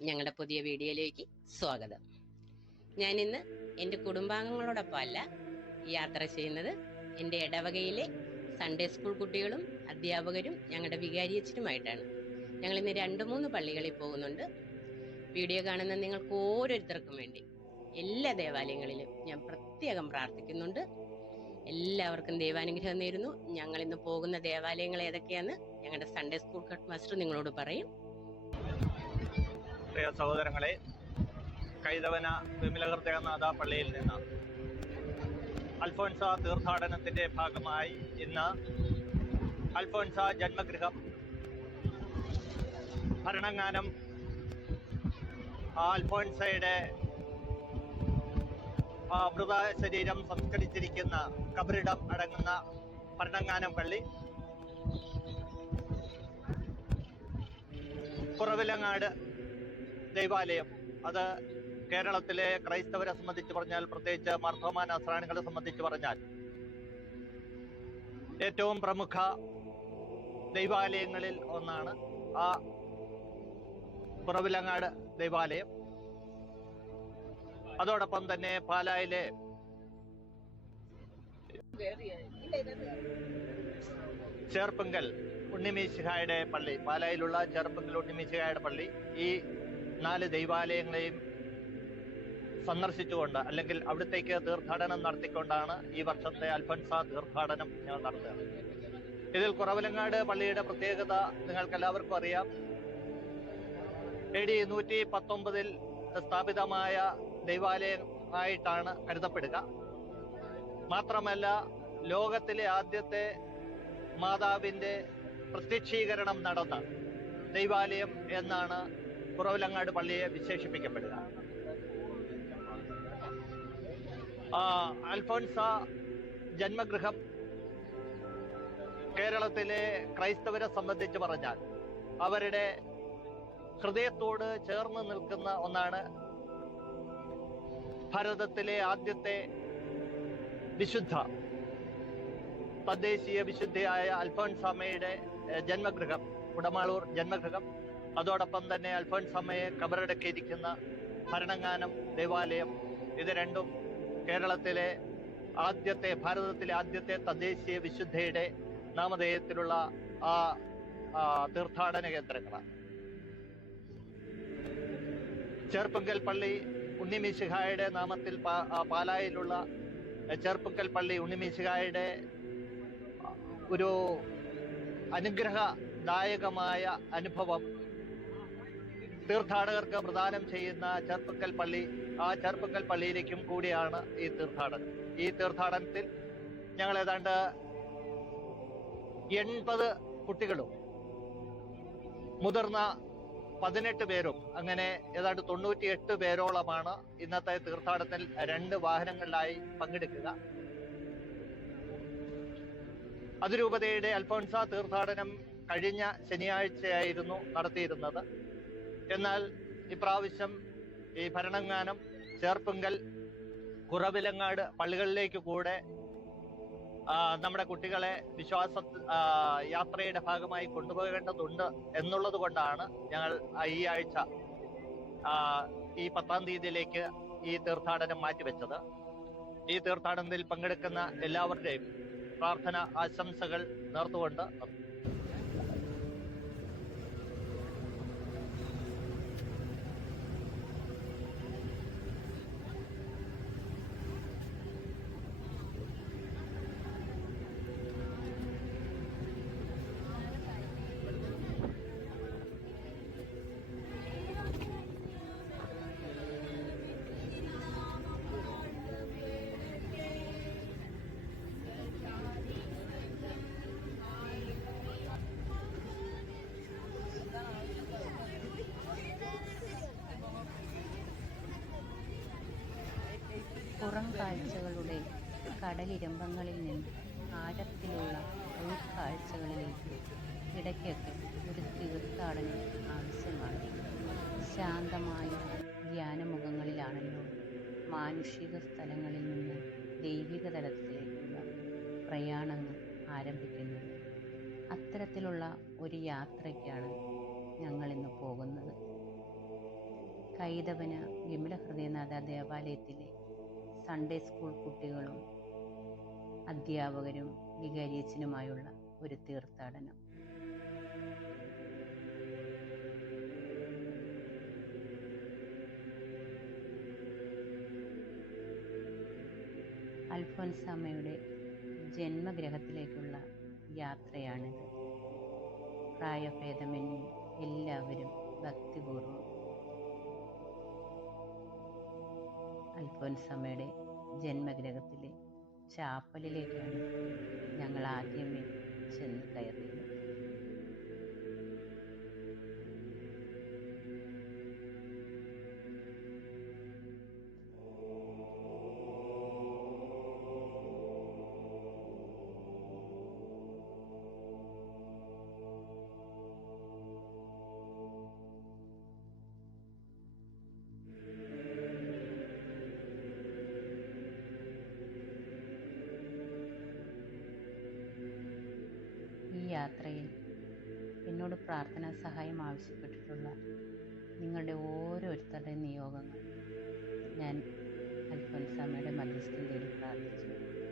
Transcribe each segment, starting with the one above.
ഞങ്ങളുടെ പുതിയ വീഡിയോയിലേക്ക് സ്വാഗതം. ഞാൻ ഇന്ന് എന്റെ കുടുംബാംഗങ്ങളോടൊപ്പം അല്ല യാത്ര ചെയ്യുന്നത്. എന്റെ ഇടവകയിലെ സൺഡേ സ്കൂൾ കുട്ടികളും അധ്യാപകരും ഞങ്ങളുടെ വികാരിയച്ഛനുമായിട്ടാണ് ഞങ്ങൾ ഇന്ന് രണ്ട് മൂന്ന് പള്ളികളിൽ പോകുന്നുണ്ട്. വീഡിയോ കാണുന്ന നിങ്ങൾക്ക് ഓരോരുത്തർക്കും വേണ്ടി എല്ലാ ദേവാലയങ്ങളിലും ഞാൻ പ്രത്യേകം പ്രാർത്ഥിക്കുന്നുണ്ട്. എല്ലാവർക്കും ദൈവാനുഗ്രഹം നേരുന്നു. ഞങ്ങൾ ഇന്ന് പോകുന്ന ദേവാലയങ്ങൾ ഏതൊക്കെയാന്ന് ഞങ്ങളുടെ സൺഡേ സ്കൂൾ ഹെഡ് മാസ്റ്റർ നിങ്ങളോട് പറയും. പ്രിയ സഹോദരങ്ങളെ കൈതവന വിമലഹൃദയനാഥ പള്ളിയിൽ നിന്ന് അൽഫോൻസ തീർത്ഥാടനത്തിന്റെ ഭാഗമായി ഇന്ന് അൽഫോൻസ ജന്മഗൃഹം ഭരണങ്ങാനം അൽഫോൻസയുടെ അമൃത മൃത ശരീരം സംസ്കരിച്ചിരിക്കുന്ന കബറിടം അടങ്ങുന്ന ഭരണങ്ങാനം പള്ളി. കുറവിലങ്ങാട് ദൈവാലയം. അത് കേരളത്തിലെ ക്രൈസ്തവരെ സംബന്ധിച്ച് പറഞ്ഞാൽ പ്രത്യേകിച്ച് മാർത്തോമാ നസ്രാണികളെ സംബന്ധിച്ച് പറഞ്ഞാൽ ഏറ്റവും പ്രമുഖ ദൈവാലയങ്ങളിൽ ഒന്നാണ് ആ പുറവിലങ്ങാട് ദൈവാലയം. അതോടൊപ്പം തന്നെ പാലായിലെ ചേർപ്പങ്കൽ ഉണ്ണിമീശിഹായുടെ പള്ളി പാലായിലുള്ള ചേർപ്പങ്കൽ ഉണ്ണിമീശിഹായുടെ പള്ളി ഈ നാല് ദൈവാലയങ്ങളെയും സന്ദർശിച്ചുകൊണ്ട് അല്ലെങ്കിൽ അവിടത്തേക്ക് തീർത്ഥാടനം നടത്തിക്കൊണ്ടാണ് ഈ വർഷത്തെ അൽഫൻസ തീർത്ഥാടനം ഞങ്ങൾ നടത്തുക ഇതിൽ കുറവലങ്ങാട് പള്ളിയുടെ പ്രത്യേകത നിങ്ങൾക്ക് എല്ലാവർക്കും അറിയാം. എ ഡി നൂറ്റി പത്തൊമ്പതിൽ സ്ഥാപിതമായ ദൈവാലയമായിട്ടാണ് കരുതപ്പെടുക. മാത്രമല്ല ലോകത്തിലെ ആദ്യത്തെ മാതാവിന്റെ പ്രത്യക്ഷീകരണം നടന്ന ദൈവാലയം എന്നാണ് കുറവിലങ്ങാട് പള്ളിയെ വിശേഷിപ്പിക്കപ്പെടുക. അൽഫോൻസ ജന്മഗൃഹം കേരളത്തിലെ ക്രൈസ്തവരെ സംബന്ധിച്ച് പറഞ്ഞാൽ അവരുടെ ഹൃദയത്തോട് ചേർന്ന് നിൽക്കുന്ന ഒന്നാണ് ഭാരതത്തിലെ ആദ്യത്തെ വിശുദ്ധ തദ്ദേശീയ വിശുദ്ധയായ അൽഫോൻസാമയുടെ ജന്മഗൃഹം കുടമാളൂർ ജന്മഗൃഹം. അതോടൊപ്പം തന്നെ അൽഫോൻസമ്മയെ കബറടക്കിയിരിക്കുന്ന ഭരണങ്ങാനം ദേവാലയം ഇത് രണ്ടും കേരളത്തിലെ ആദ്യത്തെ ഭാരതത്തിലെ ആദ്യത്തെ തദ്ദേശീയ വിശുദ്ധയുടെ നാമധേയത്തിലുള്ള ആ തീർത്ഥാടന കേന്ദ്രങ്ങളാണ്. ചെറുപ്പുങ്കൽ പള്ളി ഉണ്ണിമീശിഹായുടെ നാമത്തിൽ പാലായിലുള്ള ചേർപ്പങ്കൽ പള്ളി ഉണ്ണിമീശിഹായുടെ ഒരു അനുഗ്രഹദായകമായ അനുഭവം തീർത്ഥാടകർക്ക് പ്രദാനം ചെയ്യുന്ന ചെർപ്പക്കൽ പള്ളി ആ ചെർപ്പക്കൽ പള്ളിയിലേക്കും കൂടിയാണ് ഈ തീർത്ഥാടനം. ഈ തീർത്ഥാടനത്തിൽ ഞങ്ങൾ ഏതാണ്ട് എൺപത് കുട്ടികളും മുതിർന്ന പതിനെട്ട് പേരും അങ്ങനെ ഏതാണ്ട് തൊണ്ണൂറ്റിയെട്ട് പേരോളമാണ് ഇന്നത്തെ തീർത്ഥാടനത്തിൽ രണ്ട് വാഹനങ്ങളിലായി പങ്കെടുക്കുക. അതിരൂപതയുടെ അൽഫോൻസ തീർത്ഥാടനം കഴിഞ്ഞ ശനിയാഴ്ചയായിരുന്നു നടത്തിയിരുന്നത്. എന്നാൽ ഇപ്രാവശ്യം ഈ ഭരണങ്ങാനം ചേർപ്പുങ്കൽ കുറവിലങ്ങാട് പള്ളികളിലേക്ക് കൂടെ നമ്മുടെ കുട്ടികളെ വിശ്വാസ യാത്രയുടെ ഭാഗമായി കൊണ്ടുപോകേണ്ടതുണ്ട് എന്നുള്ളത് കൊണ്ടാണ് ഞങ്ങൾ ഈ ആഴ്ച ഈ പത്താം തീയതിയിലേക്ക് ഈ തീർത്ഥാടനം മാറ്റിവെച്ചത്. ഈ തീർത്ഥാടനത്തിൽ പങ്കെടുക്കുന്ന എല്ലാവരുടെയും പ്രാർത്ഥന ആശംസകൾ നേർത്തുകൊണ്ട് പുറം കാഴ്ചകളുടെ കടലിരമ്പങ്ങളിൽ നിന്ന് ആഴത്തിലുള്ള ഉൾക്കാഴ്ചകളിലേക്ക് ഇടയ്ക്കൊക്കെ ഒരു തീർത്ഥാടനം ആവശ്യമാണ്. ശാന്തമായ ധ്യാനമുഖങ്ങളിലാണല്ലോ മാനുഷിക സ്ഥലങ്ങളിൽ നിന്ന് ദൈവിക തലത്തിലേക്കുള്ള പ്രയാണങ്ങൾ ആരംഭിക്കുന്നത്. അത്തരത്തിലുള്ള ഒരു യാത്രയ്ക്കാണ് ഞങ്ങൾ ഇന്ന് പോകുന്നത്. കൈതവന വിമല ഹൃദയനാഥ ദേവാലയത്തിലെ സൺഡേ സ്കൂൾ കുട്ടികളും അധ്യാപകരും വികാരിയച്ഛനുമായുള്ള ഒരു തീർത്ഥാടനം. അൽഫോൻസാമ്മയുടെ ജന്മഗ്രഹത്തിലേക്കുള്ള യാത്രയാണിത്. പ്രായഭേദമന്യേ എല്ലാവരും ഭക്തിപൂർവം അൽഫോൻസമ്മയുടെ ജന്മഗ്രഹത്തിലെ ചാപ്പലിലേക്കാണ് ഞങ്ങൾ ആദ്യമേ ചെന്ന് കയറിയത്. പ്രാർത്ഥനാ സഹായം ആവശ്യപ്പെട്ടിട്ടുള്ള നിങ്ങളുടെ ഓരോരുത്തരുടെയും നിയോഗങ്ങൾ ഞാൻ അൽഫോൻസാമയുടെ മധ്യസ്ഥം തേടി പ്രാർത്ഥിച്ചു.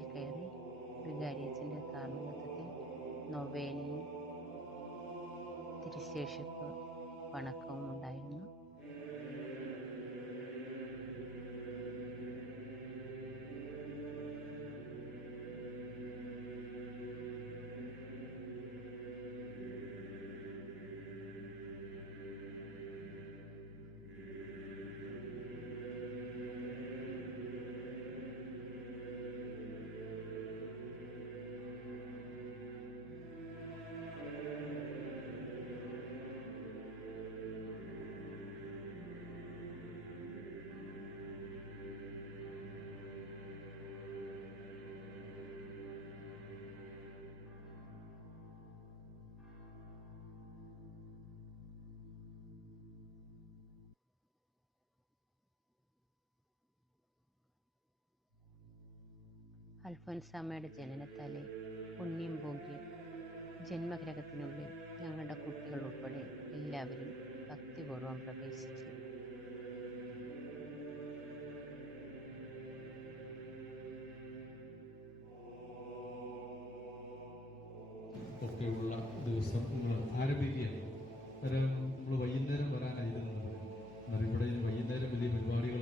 ചാപ്പലിൽ കയറി വികാരിയച്ഛന്റെ കാർമ്മികത്വത്തിൽ നൊവേനയും തിരുശേഷിപ്പ് വണക്കവും ഉണ്ടായിരുന്നു അൽഫോൻസാമ്മയുടെ ജനനത്താലെ പുണ്യം പോകിയ ജന്മഗ്രഹത്തിനുള്ളിൽ ഞങ്ങളുടെ കുട്ടികൾ ഉൾപ്പെടെ എല്ലാവരും ഭക്തിപൂർവം പ്രവേശിച്ചു. ഒക്കെയുള്ള ദിവസം നമ്മൾ ആരംഭിക്കുകയാണ്. അന്നേരം നമ്മൾ വൈകുന്നേരം വരാനായിരുന്നു. ഇവിടെ വൈകുന്നേരം വലിയ പരിപാടികൾ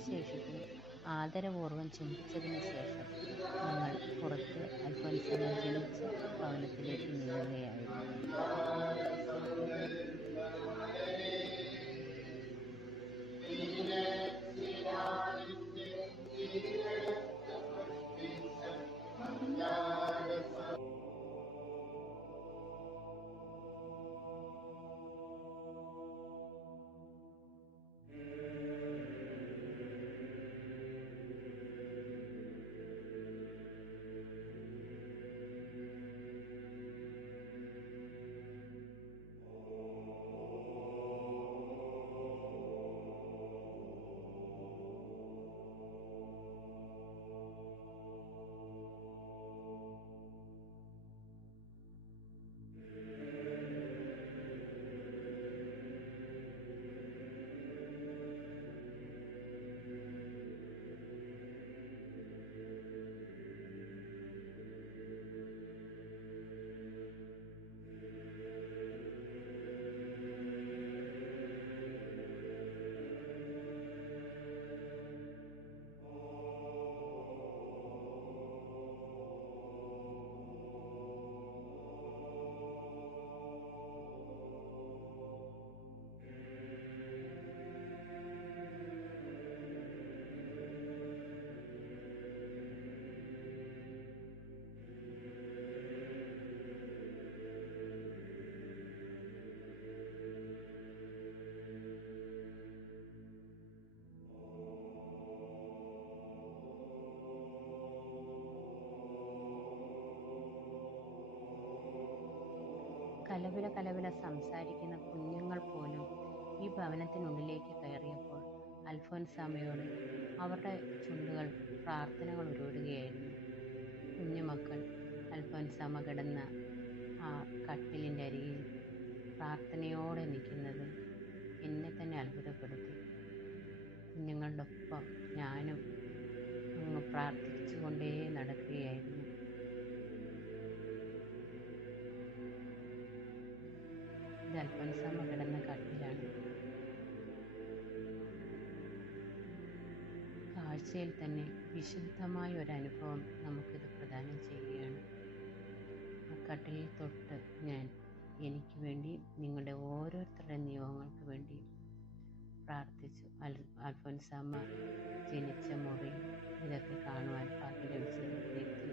തിരുശേഷിപ്പ് ആദരപൂർവം ചുംബിച്ചതിന് ശേഷം ഞങ്ങൾ പുറത്ത് അൽഫോൻസാമ്മ ജനിച്ച ഭവനത്തിലേക്ക് നീങ്ങുകയായിരുന്നു. കലവില സംസാരിക്കുന്ന കുഞ്ഞുങ്ങൾ പോലും ഈ ഭവനത്തിനുള്ളിലേക്ക് കയറിയപ്പോൾ അൽഫോൻസാമയോട് അവരുടെ ചുണ്ടുകൾ പ്രാർത്ഥനകൾ ഉരുവിടുകയായിരുന്നു. കുഞ്ഞുമക്കൾ അൽഫോൻസാമ കിടന്ന ആ കട്ടിലിന്റെ അരികിൽ പ്രാർത്ഥനയോടെ നിൽക്കുന്നത് എന്നെ തന്നെ അത്ഭുതപ്പെടുത്തി. കുഞ്ഞുങ്ങളുടെ ഒപ്പം ഞാനും അങ്ങ് പ്രാർത്ഥിച്ചുകൊണ്ടേ നടക്കുകയായിരുന്നു. ഇത് അൽഫോൻസാമ്മ കിടന്ന കട്ടിലാണ്. കാഴ്ചയിൽ തന്നെ വിശുദ്ധമായ ഒരു അനുഭവം നമുക്കിത് പ്രദാനം ചെയ്യുകയാണ്. ആ കട്ടിലിൽ തൊട്ട് ഞാൻ എനിക്ക് വേണ്ടി നിങ്ങളുടെ ഓരോരുത്തരുടെ നിയോഗങ്ങൾക്ക് വേണ്ടി പ്രാർത്ഥിച്ചു. അൽ അൽഫോൻസാമ്മ ജനിച്ച മുറി ഇതൊക്കെ കാണുവാൻ ഭാഗ്യം ലഭിച്ചത്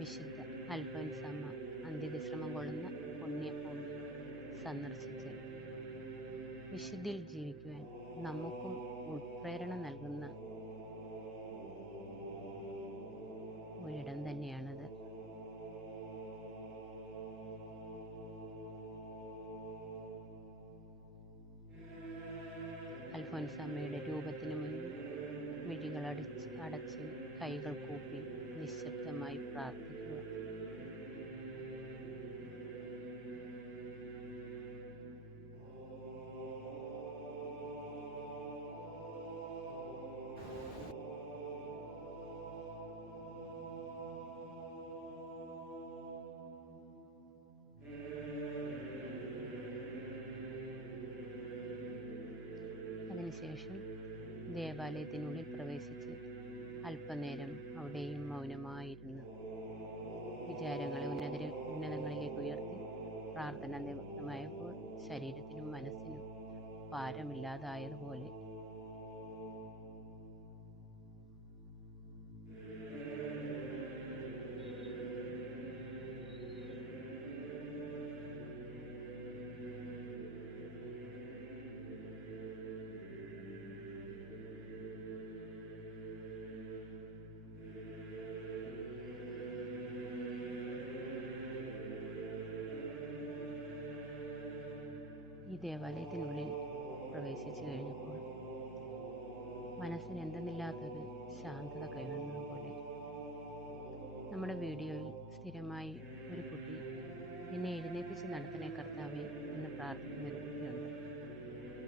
വിശുദ്ധ അൽഫോൻസമ്മ അന്ത്യവിശ്രമം കൊള്ളുന്ന പുണ്യഭൂമി സന്ദർശിച്ച് വിശുദ്ധിയിൽ ജീവിക്കുവാൻ നമുക്കും ഉത്പ്രേരണ നൽകുന്ന ഒരിടം തന്നെയാണത്. അൽഫോൻസാമ്മയുടെ രൂപത്തിന് മുന്നിൽ മിഴികൾ അടിച്ച് അടച്ച് കൈകൾ കൂപ്പി നിശബ്ദമായി പ്രാർത്ഥിക്കുക അതിനുശേഷം ദേവാലയത്തിനുള്ളിൽ പ്രവേശിച്ച് അല്പനേരം അവിടെയും മൗനമായിരുന്നു. നിമിത്തമായപ്പോൾ ശരീരത്തിനും മനസ്സിനും ഭാരമില്ലാതായതുപോലെ ദേവാലയത്തിനുള്ളിൽ പ്രവേശിച്ചു കഴിഞ്ഞപ്പോൾ മനസ്സിന് എന്തെന്നില്ലാത്തൊരു ശാന്തത കൈവന്നത് പോലെ. നമ്മുടെ വീഡിയോയിൽ സ്ഥിരമായി ഒരു കുട്ടി എന്നെ എഴുന്നേൽപ്പിച്ച് നടത്തണേ കർത്താവേ എന്ന് പ്രാർത്ഥിക്കുന്ന ഒരു കുട്ടിയുണ്ട്.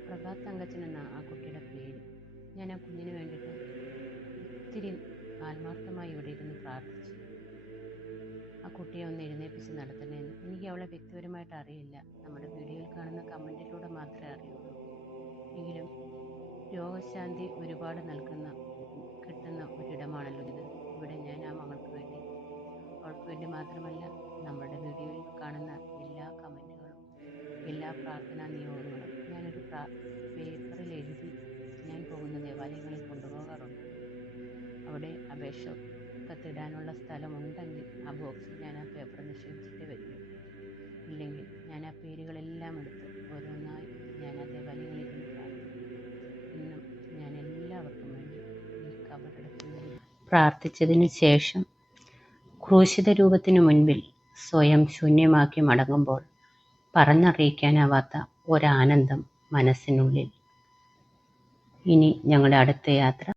പ്രഭാത് തങ്കച്ചൻ എന്ന ആ കുട്ടിയുടെ പേര് ഞാൻ ആ കുഞ്ഞിന് വേണ്ടിയിട്ട് ഒത്തിരി ആത്മാർത്ഥമായി ഇവിടെ ഇരുന്ന് പ്രാർത്ഥിച്ചു. ആ കുട്ടിയെ ഒന്ന് എഴുന്നേൽപ്പിച്ച് നടത്തണേന്ന്. എനിക്ക് അവളെ വ്യക്തിപരമായിട്ട് അറിയില്ല. നമ്മുടെ വീഡിയോയിൽ കാണുന്ന കമന്റിലൂടെ മാത്രമേ അറിയുള്ളൂ. എങ്കിലും രോഗശാന്തി ഒരുപാട് നൽകുന്ന കിട്ടുന്ന ഒരിടമാണല്ലോ ഇത്. ഇവിടെ ഞാൻ ആ മകൾക്ക് വേണ്ടി അവൾക്ക് വേണ്ടി മാത്രമല്ല നമ്മുടെ വീഡിയോയിൽ കാണുന്ന എല്ലാ കമന്റുകളും എല്ലാ പ്രാർത്ഥനാ നിയോഗങ്ങളും ഞാനൊരു പ്രാ പേപ്പറിൽ എഴുതി ഞാൻ പോകുന്ന ദേവാലയങ്ങളിൽ കൊണ്ടുപോകാറുണ്ട്. അവിടെ അപേക്ഷ കത്തിടാനുള്ള സ്ഥലമുണ്ടെങ്കിൽ ആ ബോക്സിൽ ഞാൻ ആ പേപ്പർ നിക്ഷേപിച്ചിട്ടേ വരികയുള്ളൂ ഇല്ലെങ്കിൽ ഞാൻ ആ പേരുകളെല്ലാം എടുത്ത് ഓരോന്നായി ഞാൻ അത് വലിയ ഇന്നും ഞാൻ എല്ലാവർക്കും വേണ്ടി ഈ കബറടക്കുന്നതിൽ പ്രാർത്ഥിച്ചതിന് ശേഷം ക്രൂശിത രൂപത്തിനു മുൻപിൽ സ്വയം ശൂന്യമാക്കി മടങ്ങുമ്പോൾ പറഞ്ഞറിയിക്കാനാവാത്ത ഒരാനന്ദം മനസ്സിനുള്ളിൽ. ഇനി ഞങ്ങളുടെ അടുത്ത യാത്ര